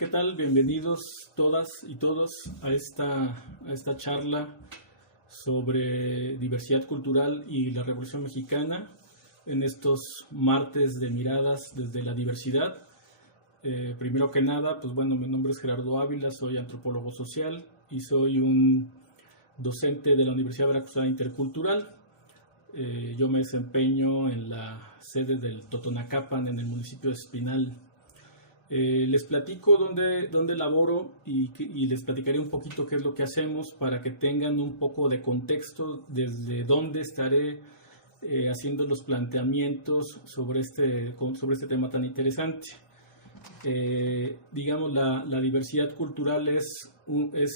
¿Qué tal? Bienvenidos todas y todos a esta charla sobre diversidad cultural y la Revolución Mexicana en estos martes de miradas desde la diversidad. Primero que nada, pues bueno, mi nombre es Gerardo Ávila, soy antropólogo social y soy un docente de la Universidad Veracruzana Intercultural. Yo me desempeño en la sede del Totonacapan, en el municipio de Espinal. Les platico dónde laboro y les platicaré un poquito qué es lo que hacemos para que tengan un poco de contexto desde dónde estaré haciendo los planteamientos sobre este tema tan interesante. Digamos, la diversidad cultural es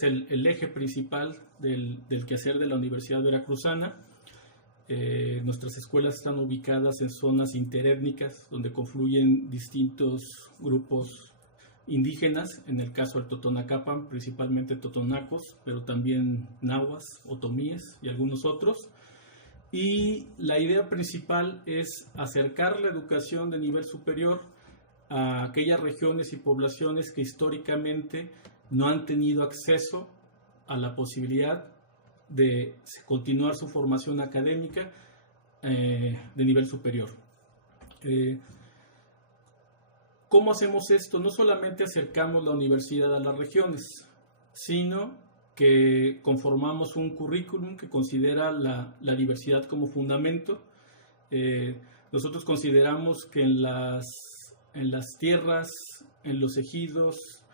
el eje principal del quehacer de la Universidad Veracruzana. Nuestras escuelas están ubicadas en zonas interétnicas donde confluyen distintos grupos indígenas, en el caso del Totonacapan, principalmente totonacos, pero también nahuas, otomíes y algunos otros. Y la idea principal es acercar la educación de nivel superior a aquellas regiones y poblaciones que históricamente no han tenido acceso a la posibilidad de continuar su formación académica de nivel superior. ¿Cómo hacemos esto? No solamente acercamos la universidad a las regiones, sino que conformamos un currículum que considera la diversidad como fundamento. Nosotros consideramos que en las tierras, en los ejidos,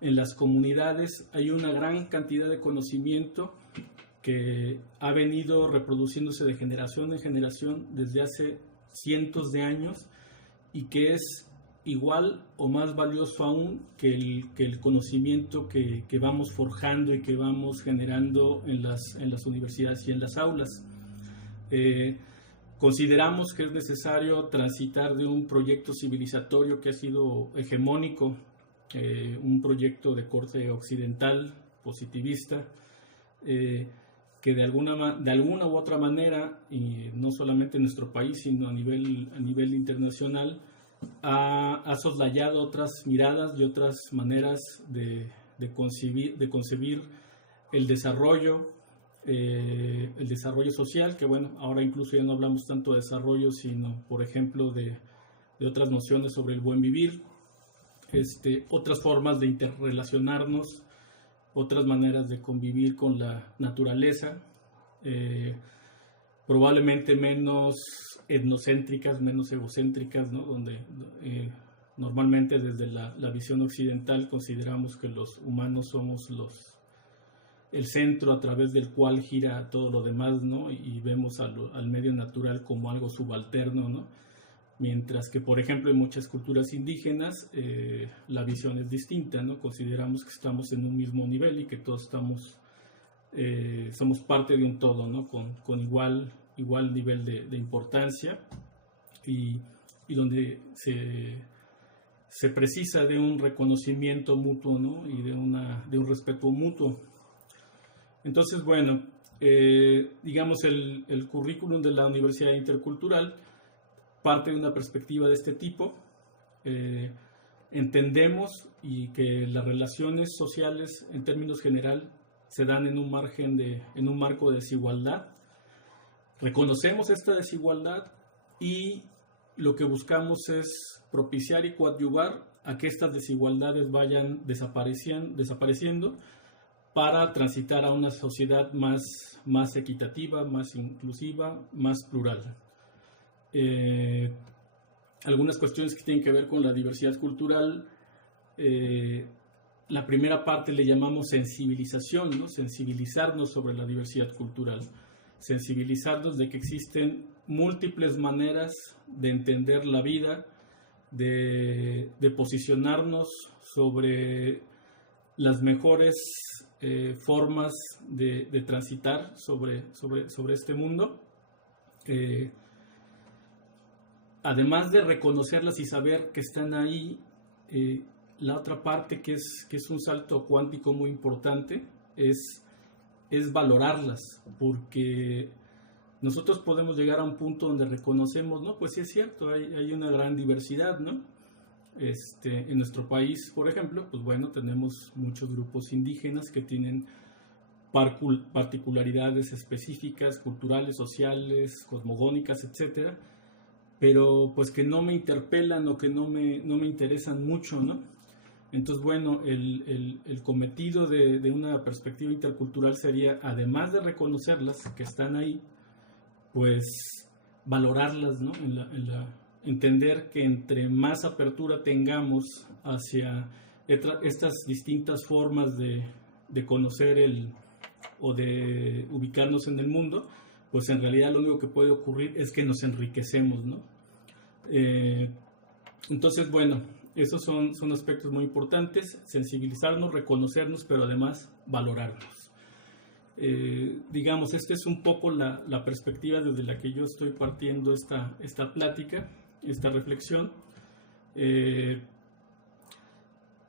en las comunidades hay una gran cantidad de conocimiento que ha venido reproduciéndose de generación en generación desde hace cientos de años y que es igual o más valioso aún que el conocimiento que vamos forjando y que vamos generando en las universidades y en las aulas. Consideramos que es necesario transitar de un proyecto civilizatorio que ha sido hegemónico, un proyecto de corte occidental, positivista, que de alguna u otra manera, y no solamente en nuestro país, sino a nivel internacional, ha soslayado otras miradas y otras maneras de concebir el desarrollo social, que bueno, ahora incluso ya no hablamos tanto de desarrollo, sino, por ejemplo, de otras nociones sobre el buen vivir, otras formas de interrelacionarnos, otras maneras de convivir con la naturaleza, probablemente menos etnocéntricas, menos egocéntricas, ¿no? Donde normalmente desde la visión occidental consideramos que los humanos somos el centro a través del cual gira todo lo demás, ¿no? Y vemos al medio natural como algo subalterno, ¿no? Mientras que, por ejemplo, en muchas culturas indígenas la visión es distinta, ¿no? Consideramos que estamos en un mismo nivel y que todos somos parte de un todo, ¿no? Con igual nivel de importancia y donde se precisa de un reconocimiento mutuo, ¿no? Y de un respeto mutuo. Entonces, bueno, digamos el currículum de la Universidad Intercultural parte de una perspectiva de este tipo. Entendemos y que las relaciones sociales en términos general se dan en un marco de desigualdad. Reconocemos esta desigualdad y lo que buscamos es propiciar y coadyuvar a que estas desigualdades vayan desapareciendo para transitar a una sociedad más equitativa, más inclusiva, más plural. Algunas cuestiones que tienen que ver con la diversidad cultural. La primera parte le llamamos sensibilización, ¿no? Sensibilizarnos sobre la diversidad cultural, sensibilizarnos de que existen múltiples maneras de entender la vida, de posicionarnos sobre las mejores formas de transitar sobre este mundo. Además de reconocerlas y saber que están ahí, la otra parte que es un salto cuántico muy importante es valorarlas, porque nosotros podemos llegar a un punto donde reconocemos, no, pues sí es cierto, hay una gran diversidad, ¿no? En nuestro país, por ejemplo, pues bueno, tenemos muchos grupos indígenas que tienen particularidades específicas, culturales, sociales, cosmogónicas, etcétera, pero pues que no me interpelan o que no me interesan mucho, ¿no? Entonces, bueno, el cometido de una perspectiva intercultural sería, además de reconocerlas, que están ahí, pues valorarlas, ¿no? Entender que entre más apertura tengamos hacia estas distintas formas de conocer o de ubicarnos en el mundo, pues en realidad lo único que puede ocurrir es que nos enriquecemos, ¿no? Entonces, bueno, esos son aspectos muy importantes: sensibilizarnos, reconocernos, pero además valorarnos. Digamos, esta es un poco la perspectiva desde la que yo estoy partiendo esta plática, esta reflexión.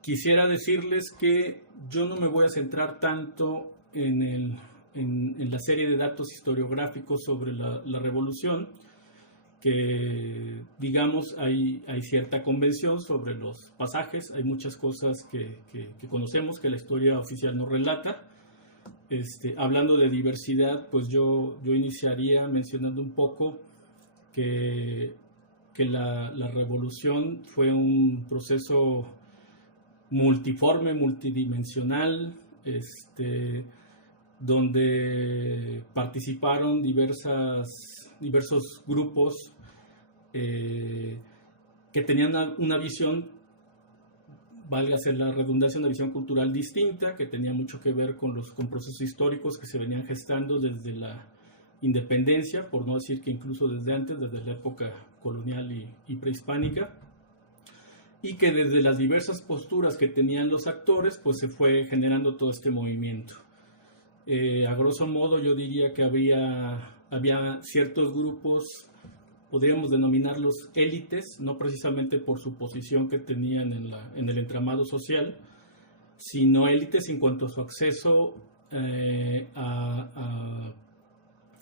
Quisiera decirles que yo no me voy a centrar tanto en la serie de datos historiográficos sobre la revolución, que digamos hay cierta convención sobre los pasajes, hay muchas cosas que conocemos que la historia oficial nos relata. Hablando de diversidad, pues yo iniciaría mencionando un poco que la revolución fue un proceso multiforme, multidimensional, donde participaron diversos grupos que tenían una visión, válgase la redundancia, una visión cultural distinta, que tenía mucho que ver con procesos históricos que se venían gestando desde la independencia, por no decir que incluso desde antes, desde la época colonial y prehispánica, y que desde las diversas posturas que tenían los actores, pues se fue generando todo este movimiento. A grosso modo yo diría que había ciertos grupos, podríamos denominarlos élites, no precisamente por su posición que tenían en el entramado social, sino élites en cuanto a su acceso a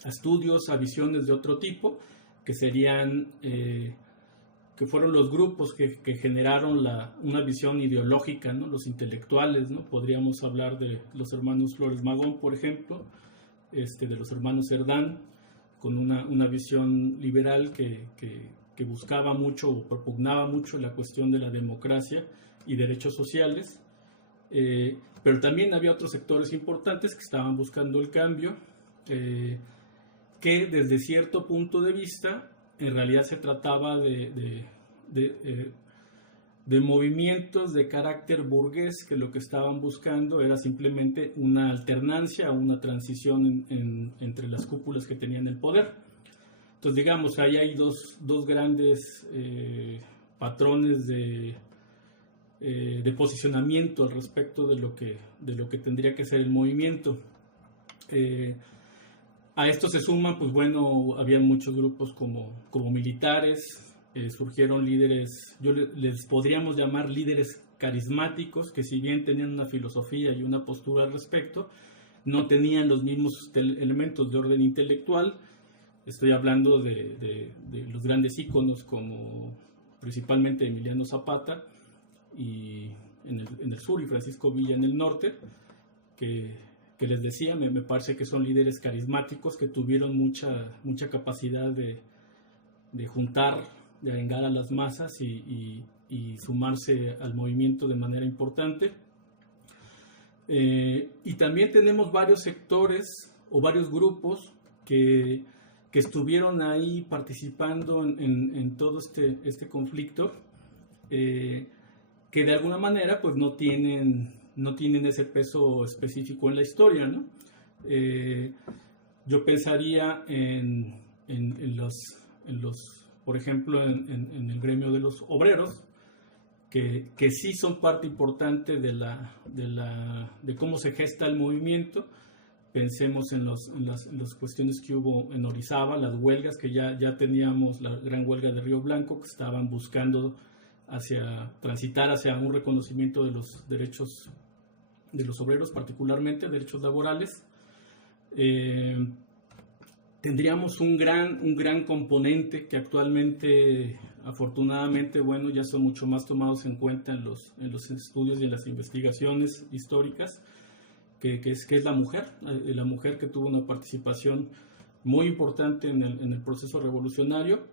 estudios, a visiones de otro tipo, que serían, que fueron los grupos que generaron una visión ideológica, ¿no? Los intelectuales, ¿no? Podríamos hablar de los hermanos Flores Magón, por ejemplo, de los hermanos Cerdán, con una visión liberal que buscaba mucho o propugnaba mucho la cuestión de la democracia y derechos sociales, pero también había otros sectores importantes que estaban buscando el cambio, que desde cierto punto de vista en realidad se trataba de movimientos de carácter burgués, que lo que estaban buscando era simplemente una alternancia, una transición entre las cúpulas que tenían el poder. Entonces, digamos, ahí hay dos grandes patrones de posicionamiento al respecto de lo que tendría que ser el movimiento. A esto se suman, pues bueno, había muchos grupos como militares, surgieron líderes, les podríamos llamar líderes carismáticos, que si bien tenían una filosofía y una postura al respecto, no tenían los mismos elementos de orden intelectual. Estoy hablando de los grandes íconos como principalmente Emiliano Zapata y en el sur, y Francisco Villa en el norte, que les decía, me parece que son líderes carismáticos que tuvieron mucha capacidad de juntar, de arengar a las masas y sumarse al movimiento de manera importante. Y también tenemos varios sectores o varios grupos que estuvieron ahí participando en todo este conflicto, que de alguna manera pues no tienen ese peso específico en la historia, ¿no? Yo pensaría en los, por ejemplo, en el gremio de los obreros, que sí son parte importante de cómo se gesta el movimiento. Pensemos en las cuestiones que hubo en Orizaba, las huelgas, que ya teníamos la gran huelga de Río Blanco, que estaban buscando transitar hacia un reconocimiento de los derechos de los obreros, particularmente derechos laborales. tendríamos un gran componente que actualmente, afortunadamente, bueno, ya son mucho más tomados en cuenta en los estudios y en las investigaciones históricas, que es la mujer que tuvo una participación muy importante en el proceso revolucionario.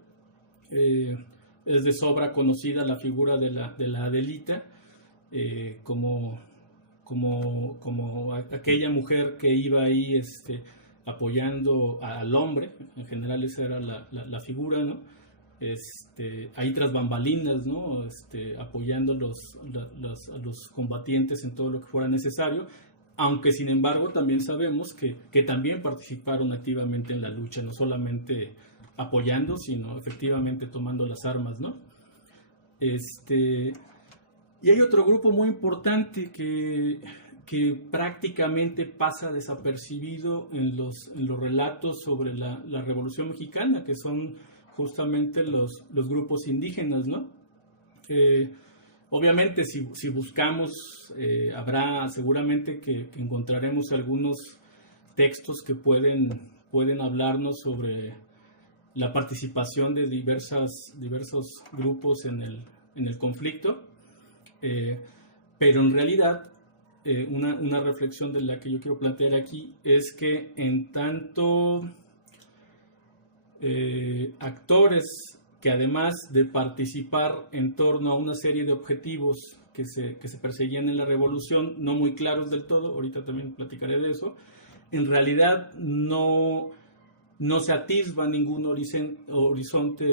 Es de sobra conocida la figura de la Adelita, como aquella mujer que iba ahí apoyando al hombre. En general esa era la figura, ¿no? Ahí tras bambalinas, ¿no? Apoyando a los combatientes en todo lo que fuera necesario, aunque sin embargo también sabemos que también participaron activamente en la lucha, no solamente apoyando, sino efectivamente tomando las armas, ¿no? Y hay otro grupo muy importante que prácticamente pasa desapercibido en los relatos sobre la Revolución Mexicana, que son justamente los grupos indígenas, ¿no? Obviamente si buscamos, habrá seguramente que encontraremos algunos textos que pueden hablarnos sobre la participación de diversos grupos en el conflicto, pero en realidad una reflexión de la que yo quiero plantear aquí es que en tanto actores que además de participar en torno a una serie de objetivos que se perseguían en la revolución, no muy claros del todo, ahorita también platicaré de eso, en realidad no se atisba ningún horizonte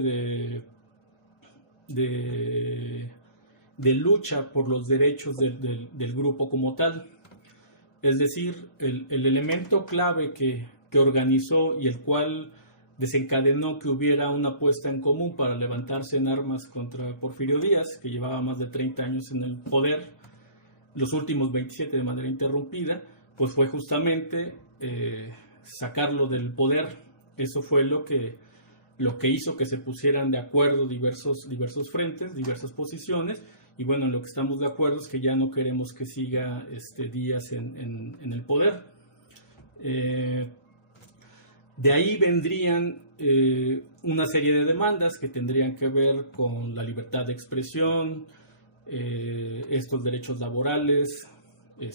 de lucha por los derechos del grupo como tal. Es decir, el elemento clave que organizó y el cual desencadenó que hubiera una puesta en común para levantarse en armas contra Porfirio Díaz, que llevaba más de 30 años en el poder, los últimos 27 de manera interrumpida, pues fue justamente sacarlo del poder. Eso fue lo que hizo que se pusieran de acuerdo diversos frentes, diversas posiciones, y bueno, en lo que estamos de acuerdo es que ya no queremos que siga Díaz en el poder. De ahí vendrían una serie de demandas que tendrían que ver con la libertad de expresión, estos derechos laborales,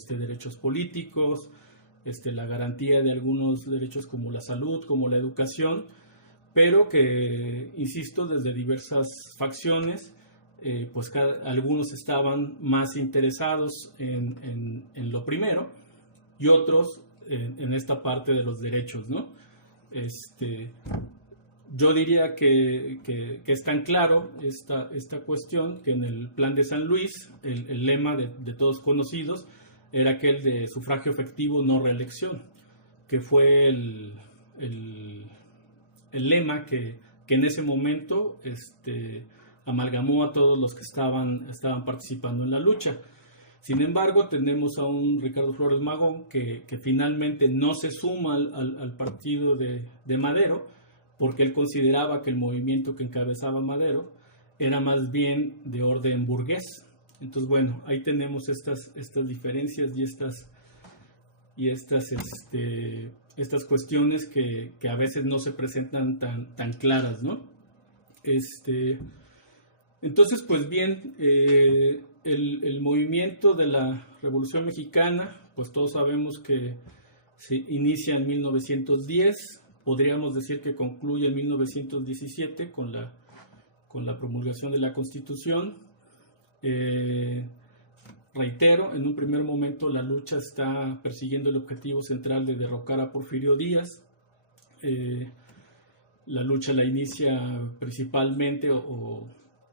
derechos políticos, la garantía de algunos derechos como la salud, como la educación, pero que, insisto, desde diversas facciones, pues algunos estaban más interesados en lo primero y otros en esta parte de los derechos, ¿no? Yo diría que es tan claro esta cuestión que en el Plan de San Luis el lema de todos conocidos era aquel de sufragio efectivo, no reelección, que fue el lema que en ese momento amalgamó a todos los que estaban participando en la lucha. Sin embargo, tenemos a un Ricardo Flores Magón que finalmente no se suma al partido de Madero, porque él consideraba que el movimiento que encabezaba Madero era más bien de orden burgués. Entonces, bueno, ahí tenemos estas diferencias y estas cuestiones que a veces no se presentan tan claras, ¿no? Entonces, pues bien, el movimiento de la Revolución Mexicana, pues todos sabemos que se inicia en 1910, podríamos decir que concluye en 1917 con la promulgación de la Constitución. Reitero, en un primer momento la lucha está persiguiendo el objetivo central de derrocar a Porfirio Díaz. La lucha la inicia principalmente,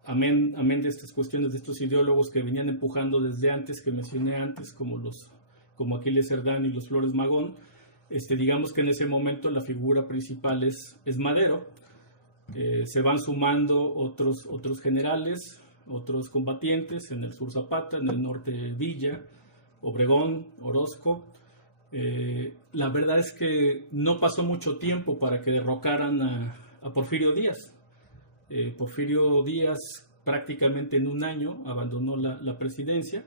amén de estas cuestiones de estos ideólogos que venían empujando desde antes, que mencioné antes, como Aquiles Cerdán y los Flores Magón. Digamos que en ese momento la figura principal es Madero. Se van sumando otros generales, otros combatientes, en el sur Zapata, en el norte Villa, Obregón, Orozco. La verdad es que no pasó mucho tiempo para que derrocaran a Porfirio Díaz. Porfirio Díaz prácticamente en un año abandonó la presidencia,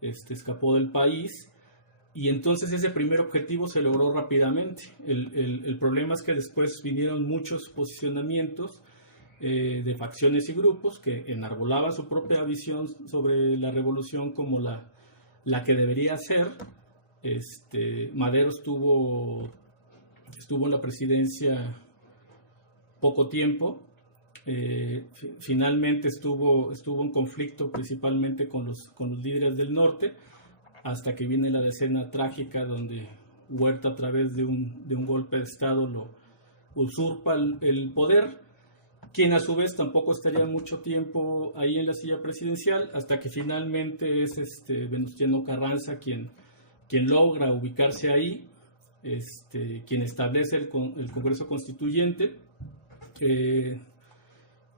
escapó del país y entonces ese primer objetivo se logró rápidamente. El problema es que después vinieron muchos posicionamientos de facciones y grupos que enarbolaban su propia visión sobre la revolución como la que debería ser. Madero estuvo en la presidencia poco tiempo. Finalmente estuvo en conflicto principalmente con los líderes del norte, hasta que viene la escena trágica donde Huerta, a través de un golpe de Estado, lo usurpa el poder, quien a su vez tampoco estaría mucho tiempo ahí en la silla presidencial, hasta que finalmente es Venustiano Carranza quien logra ubicarse ahí, quien establece el Congreso Constituyente,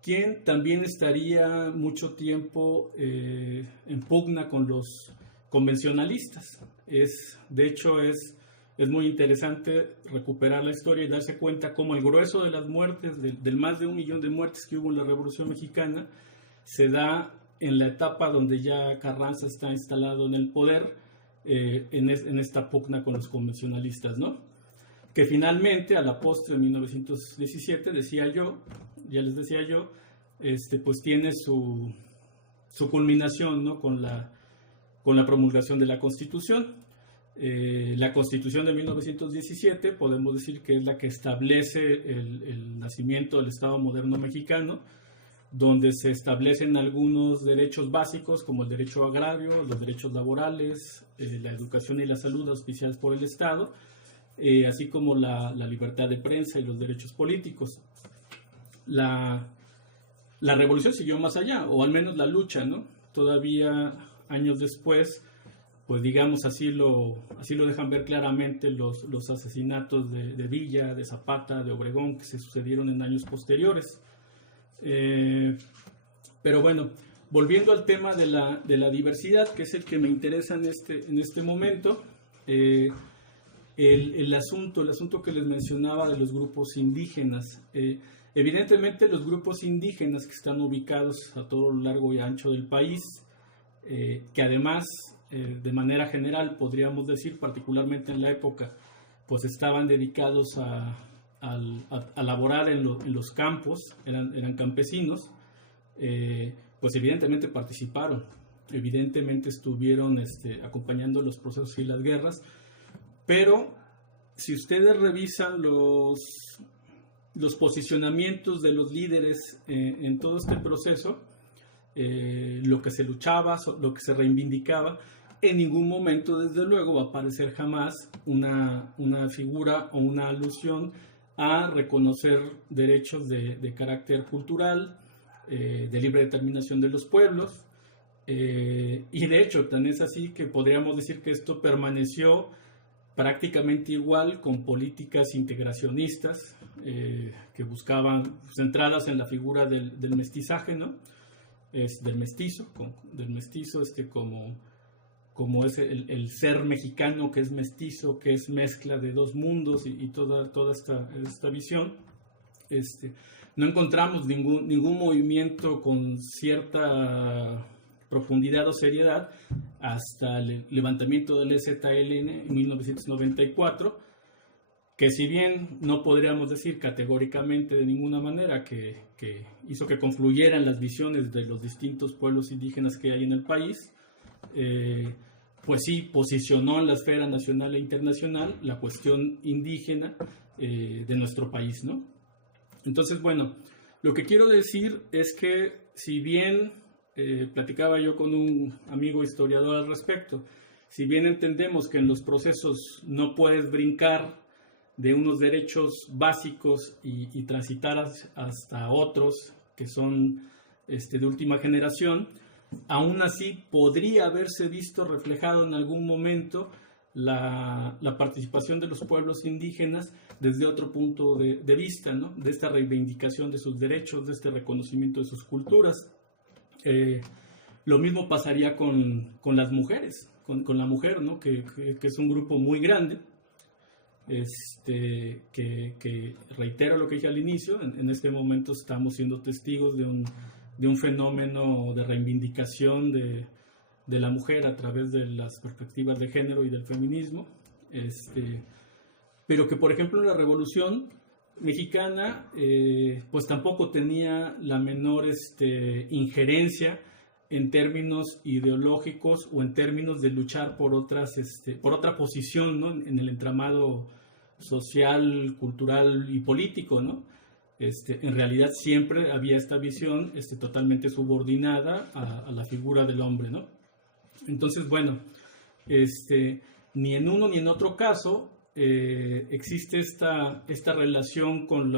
quien también estaría mucho tiempo en pugna con los convencionalistas. De hecho, es muy interesante recuperar la historia y darse cuenta cómo el grueso de las muertes, del más de 1 millón de muertes que hubo en la Revolución Mexicana, se da en la etapa donde ya Carranza está instalado en el poder, en esta pugna con los convencionalistas, ¿no? Que finalmente, a la postre, en 1917, ya les decía yo, pues tiene su culminación, ¿no? con la promulgación de la Constitución. La Constitución de 1917 podemos decir que es la que establece el nacimiento del Estado moderno mexicano, donde se establecen algunos derechos básicos como el derecho agrario, los derechos laborales, la educación y la salud auspiciadas por el Estado, así como la libertad de prensa y los derechos políticos. La revolución siguió más allá, o al menos la lucha, ¿no? Todavía años después, pues digamos así lo dejan ver claramente los asesinatos de Villa, de Zapata, de Obregón, que se sucedieron en años posteriores. Pero bueno, volviendo al tema de la diversidad, que es el que me interesa en este momento, el asunto que les mencionaba de los grupos indígenas. Evidentemente los grupos indígenas que están ubicados a todo lo largo y ancho del país, que además de manera general podríamos decir, particularmente en la época, pues estaban dedicados a laborar en los campos, eran campesinos, pues evidentemente participaron, evidentemente estuvieron acompañando los procesos y las guerras, pero si ustedes revisan los posicionamientos de los líderes en todo este proceso, lo que se luchaba, lo que se reivindicaba, en ningún momento, desde luego, va a aparecer jamás una figura o una alusión a reconocer derechos de carácter cultural, de libre determinación de los pueblos, y de hecho, tan es así que podríamos decir que esto permaneció prácticamente igual con políticas integracionistas que buscaban, centradas en la figura del mestizaje, ¿no? Del mestizo como es el ser mexicano, que es mestizo, que es mezcla de dos mundos y toda esta visión. No encontramos ningún movimiento con cierta profundidad o seriedad hasta el levantamiento del EZLN en 1994, que si bien no podríamos decir categóricamente de ninguna manera que hizo que confluyeran las visiones de los distintos pueblos indígenas que hay en el país, pues sí posicionó en la esfera nacional e internacional la cuestión indígena de nuestro país, ¿no? Entonces, bueno, lo que quiero decir es que si bien platicaba yo con un amigo historiador al respecto, si bien entendemos que en los procesos no puedes brincar de unos derechos básicos y transitar hasta otros que son de última generación, aún así podría haberse visto reflejado en algún momento la participación de los pueblos indígenas desde otro punto de vista, ¿no? De esta reivindicación de sus derechos, de este reconocimiento de sus culturas. Lo mismo pasaría con las mujeres, con la mujer, ¿no? que es un grupo muy grande, que reitero lo que dije al inicio, en este momento estamos siendo testigos de un fenómeno de reivindicación de de la mujer a través de las perspectivas de género y del feminismo, pero que por ejemplo en la Revolución Mexicana pues tampoco tenía la menor injerencia en términos ideológicos o en términos de luchar por por otra posición, ¿no? En el entramado social, cultural y político, ¿no? En realidad siempre había esta visión totalmente subordinada a la figura del hombre, ¿no? Entonces, bueno, ni en uno ni en otro caso existe esta relación con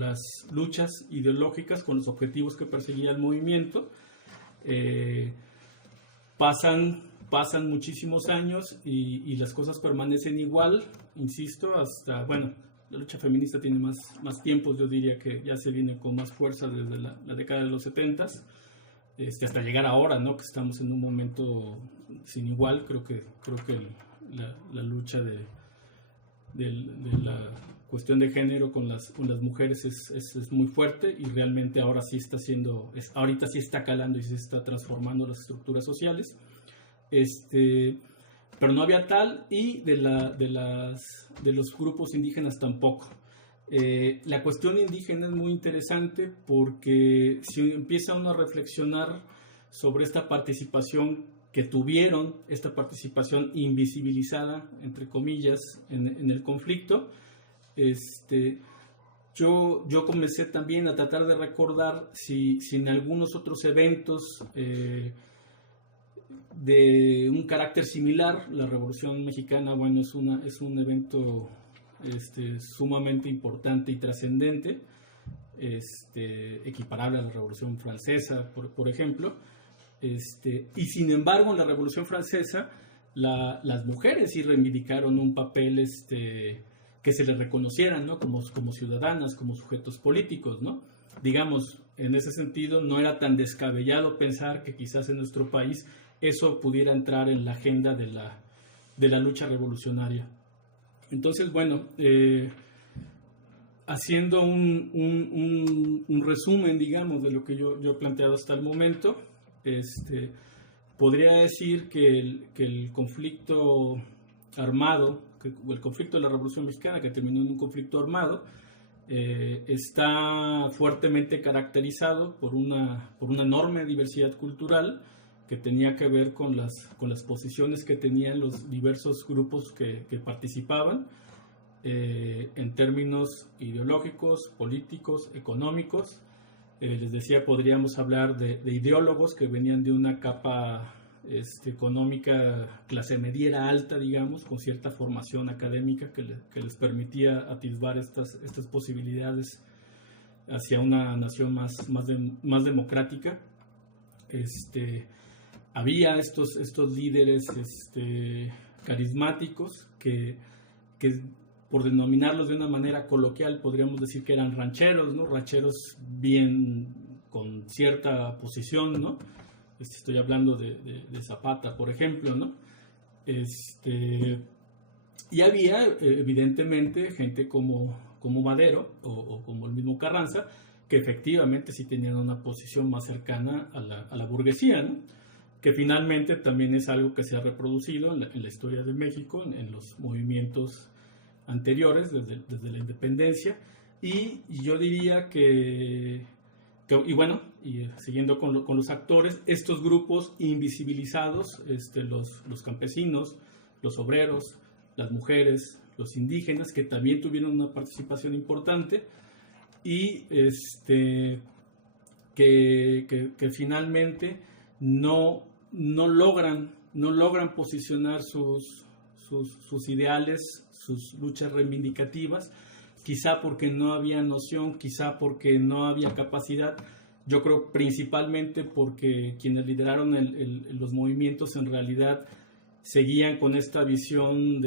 las luchas ideológicas, con los objetivos que perseguía el movimiento. Pasan muchísimos años y las cosas permanecen igual, insisto, hasta, bueno, la lucha feminista tiene más tiempos, yo diría que ya se viene con más fuerza desde la década de los 70s, hasta llegar ahora, ¿no? Que estamos en un momento sin igual. Creo que la lucha de la cuestión de género con las mujeres es muy fuerte, y realmente ahora sí ahorita sí está calando y se está transformando las estructuras sociales. Pero no había tal, y de los grupos indígenas tampoco. La cuestión indígena es muy interesante porque si empieza uno a reflexionar sobre esta participación que tuvieron, esta participación invisibilizada, entre comillas, en el conflicto, yo comencé también a tratar de recordar si en algunos otros eventos de un carácter similar, la Revolución Mexicana, bueno, es un evento sumamente importante y trascendente, equiparable a la Revolución Francesa, por ejemplo, y sin embargo en la Revolución Francesa las mujeres sí reivindicaron un papel que se les reconocieran, ¿no? como ciudadanas, como sujetos políticos, ¿no? Digamos, en ese sentido no era tan descabellado pensar que quizás en nuestro país eso pudiera entrar en la agenda de la lucha revolucionaria. Entonces, bueno, haciendo un resumen, digamos, de lo que yo he planteado hasta el momento, podría decir que el conflicto armado, el conflicto de la Revolución Mexicana, que terminó en un conflicto armado, está fuertemente caracterizado por una enorme diversidad cultural que tenía que ver con las posiciones que tenían los diversos grupos que participaban, en términos ideológicos, políticos, económicos. Les decía, podríamos hablar de ideólogos que venían de una capa económica clase mediera alta, digamos, con cierta formación académica que les permitía atisbar estas posibilidades hacia una nación más democrática. Había estos líderes carismáticos que por denominarlos de una manera coloquial podríamos decir que eran rancheros, ¿no? Rancheros bien con cierta posición, ¿no? Estoy hablando de Zapata, por ejemplo, ¿no? Y había evidentemente gente como Madero o como el mismo Carranza, que efectivamente sí tenían una posición más cercana a la burguesía, ¿no? Que finalmente también es algo que se ha reproducido en la historia de México, en los movimientos anteriores, desde la independencia, y yo diría que y bueno, y siguiendo con los actores, estos grupos invisibilizados, los campesinos, los obreros, las mujeres, los indígenas, que también tuvieron una participación importante, y que finalmente no logran posicionar sus ideales, sus luchas reivindicativas, quizá porque no había noción, quizá porque no había capacidad. Yo creo principalmente porque quienes lideraron los movimientos en realidad seguían con esta visión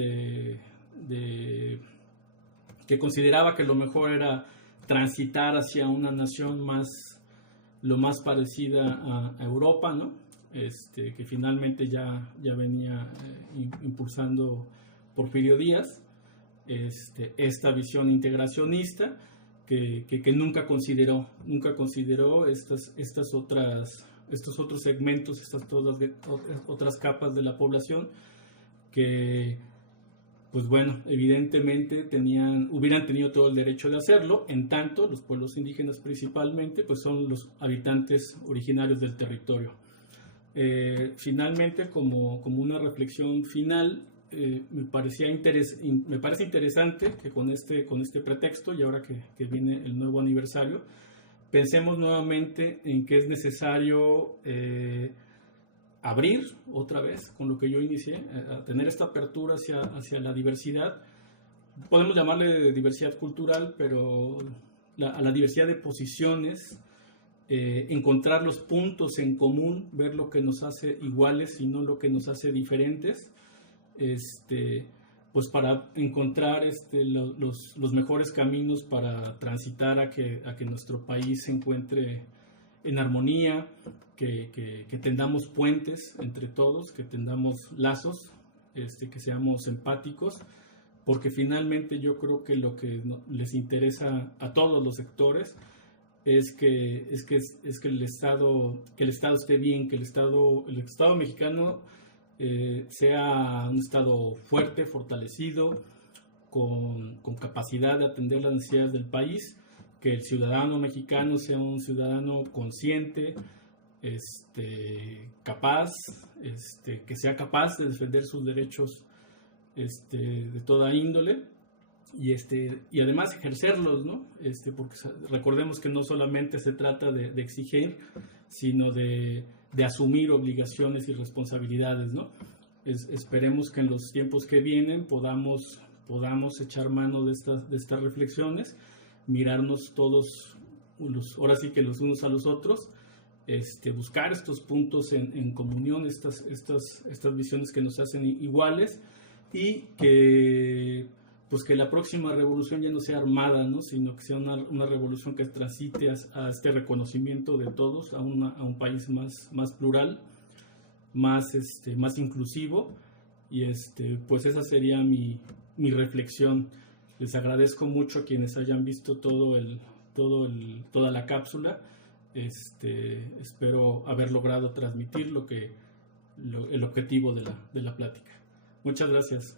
que consideraba que lo mejor era transitar hacia una nación lo más parecida a Europa, ¿no? Que finalmente ya venía impulsando Porfirio Díaz, esta visión integracionista que nunca consideró estas otras estos otros segmentos, estas todas otras capas de la población que, pues bueno, evidentemente hubieran tenido todo el derecho de hacerlo, en tanto los pueblos indígenas principalmente pues son los habitantes originarios del territorio. Finalmente, como una reflexión final, me parece interesante que con este pretexto, y ahora que viene el nuevo aniversario, pensemos nuevamente en que es necesario abrir otra vez, con lo que yo inicié, a tener esta apertura hacia la diversidad. Podemos llamarle diversidad cultural, pero a la diversidad de posiciones, encontrar los puntos en común, ver lo que nos hace iguales y no lo que nos hace diferentes, pues para encontrar los mejores caminos para transitar a que nuestro país se encuentre en armonía, que tendamos puentes entre todos, que tendamos lazos, que seamos empáticos, porque finalmente yo creo que lo que les interesa a todos los sectores es que el Estado esté bien, que el Estado mexicano sea un Estado fuerte, fortalecido, con capacidad de atender las necesidades del país, que el ciudadano mexicano sea un ciudadano consciente, capaz, que sea capaz de defender sus derechos de toda índole y además ejercerlos, ¿no? Porque recordemos que no solamente se trata de exigir, sino de asumir obligaciones y responsabilidades, ¿no? Esperemos que en los tiempos que vienen podamos echar mano de estas reflexiones, mirarnos todos, ahora sí que los unos a los otros, buscar estos puntos en comunión, estas visiones que nos hacen iguales, y que la próxima revolución ya no sea armada, ¿no? Sino que sea una revolución que transite a este reconocimiento de todos, a un país más plural, más inclusivo, y pues esa sería mi reflexión. Les agradezco mucho a quienes hayan visto toda la cápsula. Espero haber logrado transmitir el objetivo de la plática. Muchas gracias.